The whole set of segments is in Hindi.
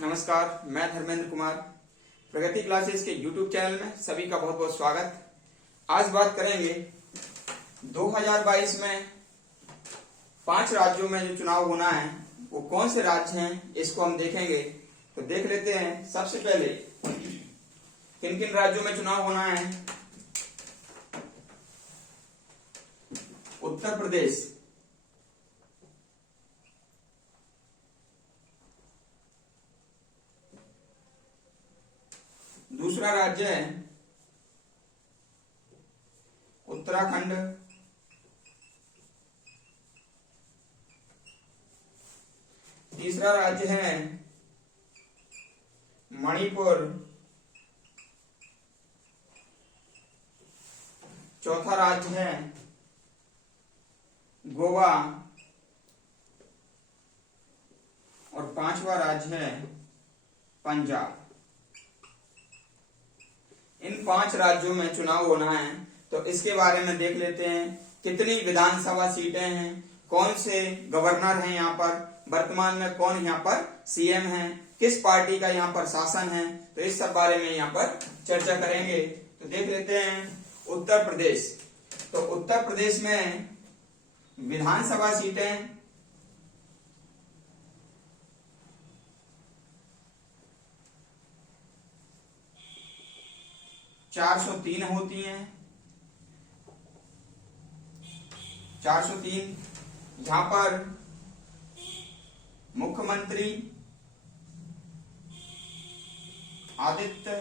नमस्कार, मैं धर्मेंद्र कुमार। प्रगति क्लासेस के YouTube चैनल में सभी का बहुत बहुत स्वागत। आज बात करेंगे 2022 में 5 राज्यों में जो चुनाव होना है वो कौन से राज्य हैं, इसको हम देखेंगे। तो देख लेते हैं सबसे पहले किन किन राज्यों में चुनाव होना है। उत्तर प्रदेश, दूसरा राज्य है उत्तराखंड, तीसरा राज्य है मणिपुर, चौथा राज्य है गोवा और 5वां राज्य है पंजाब। इन 5 राज्यों में चुनाव होना है, तो इसके बारे में देख लेते हैं। कितनी विधानसभा सीटें हैं, कौन से गवर्नर हैं यहाँ पर, वर्तमान में कौन यहाँ पर सीएम है, किस पार्टी का यहाँ पर शासन है, तो इस सब बारे में यहाँ पर चर्चा करेंगे। तो देख लेते हैं उत्तर प्रदेश। तो उत्तर प्रदेश में विधानसभा सीटें 403 होती हैं। 403 यहाँ पर मुख्यमंत्री आदित्य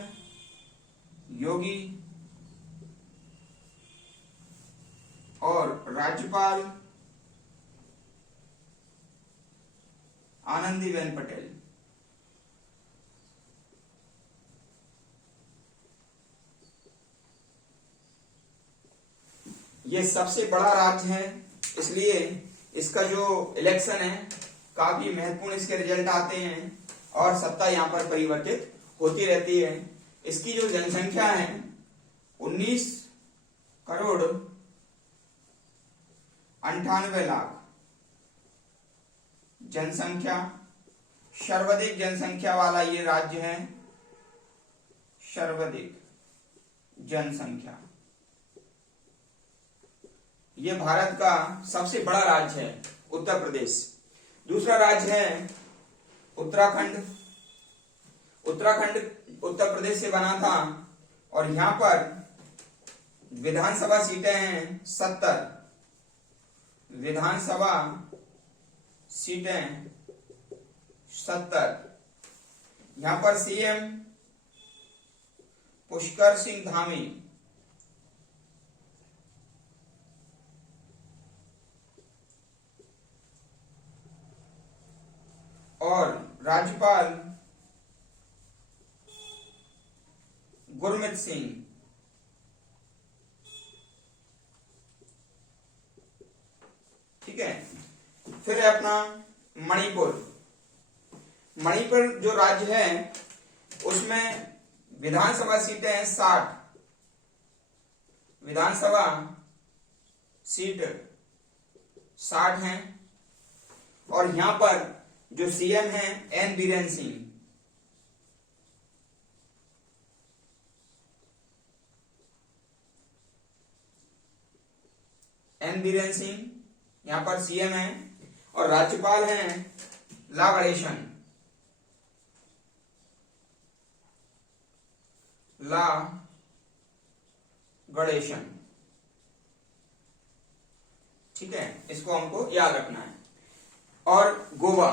योगी और राज्यपाल आनंदीबेन पटेल। ये सबसे बड़ा राज्य है, इसलिए इसका जो इलेक्शन है काफी महत्वपूर्ण इसके रिजल्ट आते हैं और सत्ता यहाँ पर परिवर्तित होती रहती है। इसकी जो जनसंख्या है 19 करोड़ 98 लाख जनसंख्या, सर्वाधिक जनसंख्या वाला ये राज्य है। सर्वाधिक जनसंख्या, ये भारत का सबसे बड़ा राज्य है उत्तर प्रदेश। दूसरा राज्य है उत्तराखंड। उत्तराखंड उत्तर प्रदेश से बना था और यहां पर विधानसभा सीटें हैं 70। विधानसभा सीटें 70। यहां पर सीएम पुष्कर सिंह धामी, और राज्यपाल गुरमीत सिंह। ठीक है, फिर है अपना मणिपुर। मणिपुर जो राज्य है उसमें विधानसभा सीटें हैं 60। विधानसभा सीट 60 हैं और यहां पर जो सीएम है एन बीरेन सिंह। एन बीरेन सिंह यहां पर सीएम है और राज्यपाल हैं ला गणेशन। ला गणेशन, ठीक है, इसको हमको याद रखना है। और गोवा,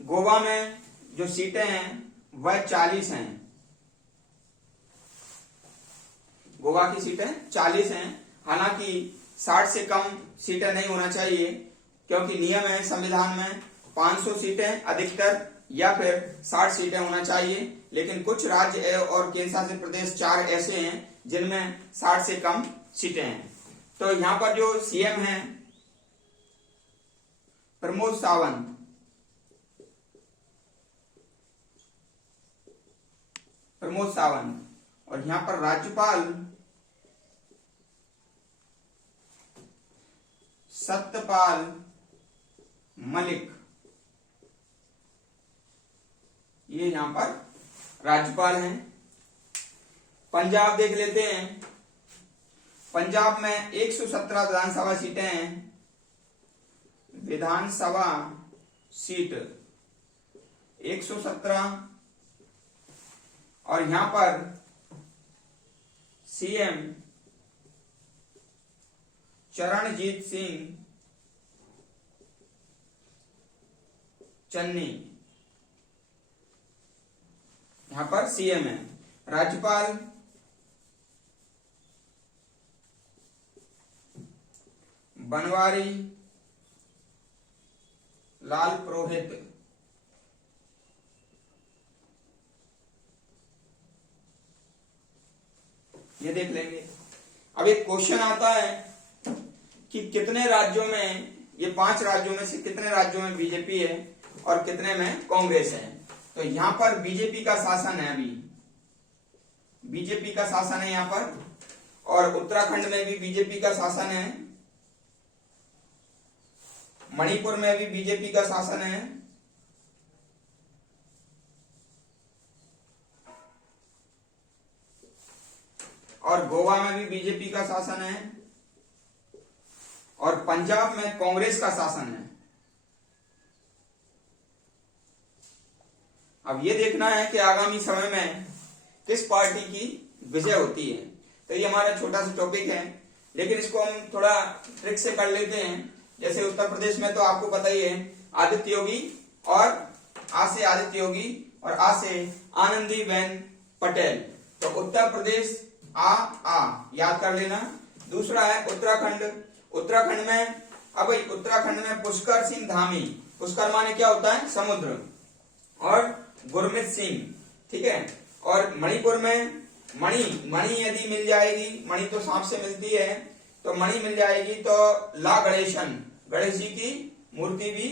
गोवा में जो सीटें हैं वह 40 हैं। गोवा की सीटें 40 हैं। हालांकि 60 से कम सीटें नहीं होना चाहिए, क्योंकि नियम है संविधान में 500 सीटें अधिकतर या फिर 60 सीटें होना चाहिए। लेकिन कुछ राज्य और केंद्र शासित प्रदेश 4 ऐसे हैं जिनमें 60 से कम सीटें हैं। तो यहां पर जो सीएम हैं प्रमोद सावंत। प्रमोद सावंत और यहां पर राज्यपाल सत्यपाल मलिक। ये यहाँ पर राज्यपाल हैं। पंजाब देख लेते हैं। पंजाब में 117 विधानसभा सीटें हैं। विधानसभा सीट 117 और यहां पर सीएम चरणजीत सिंह चन्नी यहां पर सीएम है। राज्यपाल बनवारी लाल पुरोहित। ये देख लेंगे। अब एक क्वेश्चन आता है कि कितने राज्यों में, ये 5 राज्यों में से कितने राज्यों में बीजेपी है और कितने में कांग्रेस है। तो यहां पर बीजेपी का शासन है, अभी बीजेपी का शासन है यहां पर, और उत्तराखंड में भी बीजेपी का शासन है, मणिपुर में भी बीजेपी का शासन है, और गोवा में भी बीजेपी का शासन है, और पंजाब में कांग्रेस का शासन है। अब ये देखना है कि आगामी समय में किस पार्टी की विजय होती है। तो ये हमारा छोटा सा टॉपिक है, लेकिन इसको हम थोड़ा ट्रिक से कर लेते हैं। जैसे उत्तर प्रदेश में तो आपको पता ही है आदित्य योगी, और आ से आदित्य योगी और आ से आनंदीबेन पटेल। तो उत्तर प्रदेश आ याद कर लेना। दूसरा है उत्तराखंड। उत्तराखंड में, अब उत्तराखंड में पुष्कर सिंह धामी, पुष्कर माने क्या होता है समुद्र, और गुरमीत सिंह, ठीक है। और मणिपुर में मणि यदि मिल जाएगी, मणि तो सांप से मिलती है, तो मणि मिल जाएगी तो ला गणेशन, गणेश जी की मूर्ति भी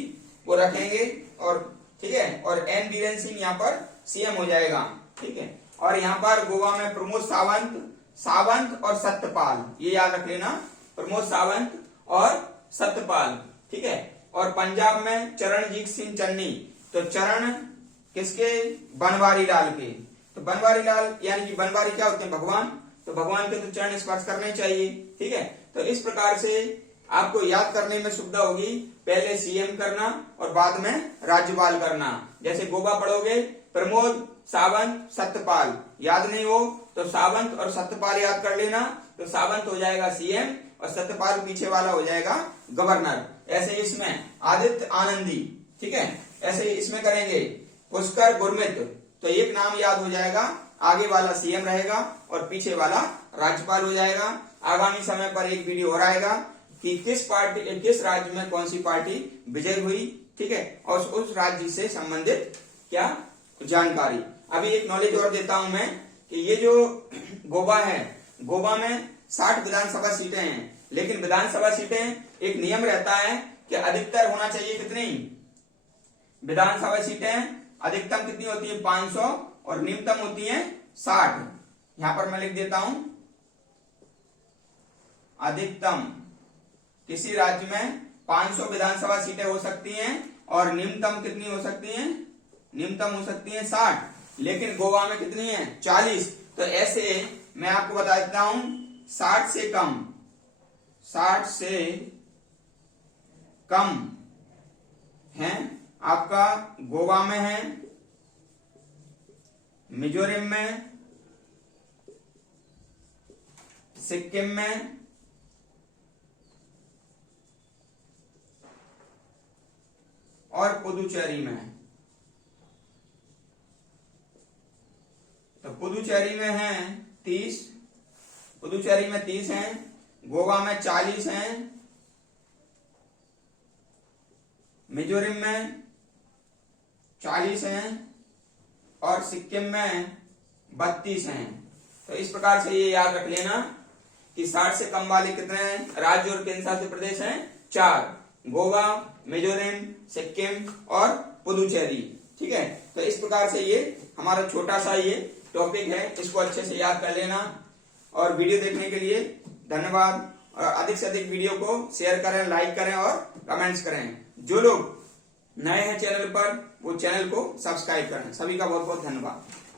वो रखेंगे, और ठीक है। और एन बीरेन सिंह यहाँ पर सीएम हो जाएगा, ठीक है। और यहाँ पर गोवा में प्रमोद सावंत और सत्यपाल, ये याद रख लेना, प्रमोद सावंत और सत्यपाल, ठीक है। और पंजाब में चरणजीत सिंह चन्नी, तो चरण किसके, बनवारी लाल के। तो बनवारी लाल यानी कि बनवारी क्या होते हैं, भगवान, तो भगवान के तो चरण स्पर्श करने चाहिए, ठीक है। तो इस प्रकार से आपको याद करने में सुविधा होगी, पहले सीएम करना और बाद में राज्यपाल करना। जैसे गोवा पढ़ोगे प्रमोद सावंत सत्यपाल, याद नहीं हो तो सावंत और सत्यपाल याद कर लेना, तो सावंत हो जाएगा सीएम और सत्यपाल पीछे वाला हो जाएगा गवर्नर। ऐसे इसमें आदित्य आनंदी, ठीक है, ऐसे इसमें करेंगे पुष्कर गुरमीत, तो एक नाम याद हो जाएगा, आगे वाला सीएम रहेगा और पीछे वाला राज्यपाल हो जाएगा। आगामी समय पर एक वीडियो और आएगा कि किस राज्य में कौन सी पार्टी विजय हुई, ठीक है, और उस राज्य से संबंधित क्या जानकारी। अभी एक नॉलेज और देता हूं मैं कि ये जो गोवा है, गोवा में 60 विधानसभा सीटें हैं, लेकिन विधानसभा सीटें एक नियम रहता है कि अधिकतर होना चाहिए कितनी विधानसभा सीटें, अधिकतम कितनी होती है 500 और न्यूनतम होती है 60। यहां पर मैं लिख देता हूं, अधिकतम किसी राज्य में 500 विधानसभा सीटें हो सकती हैं और न्यूनतम कितनी हो सकती हैं, न्यूनतम हो सकती है 60, लेकिन गोवा में कितनी है 40। तो ऐसे मैं आपको बता देता हूं 60 से कम है आपका गोवा में है, मिजोरम में, सिक्किम में, और पुदुचेरी में। तो पुदुचेरी में है 30, पुदुचेरी में 30 हैं, गोवा में 40 हैं, मिजोरम में 40 हैं और सिक्किम में 32 हैं। तो इस प्रकार से ये याद रख लेना कि 60 से कम वाले कितने हैं राज्य और केंद्र शासित प्रदेश हैं 4, गोवा, मिजोरम, सिक्किम और पुदुचेरी, ठीक है। तो इस प्रकार से ये हमारा छोटा सा ये टॉपिक है, इसको अच्छे से याद कर लेना। और वीडियो देखने के लिए धन्यवाद, और अधिक से अधिक वीडियो को शेयर करें, लाइक करें और कमेंट्स करें। जो लोग नए हैं चैनल पर वो चैनल को सब्सक्राइब करें। सभी का बहुत बहुत धन्यवाद।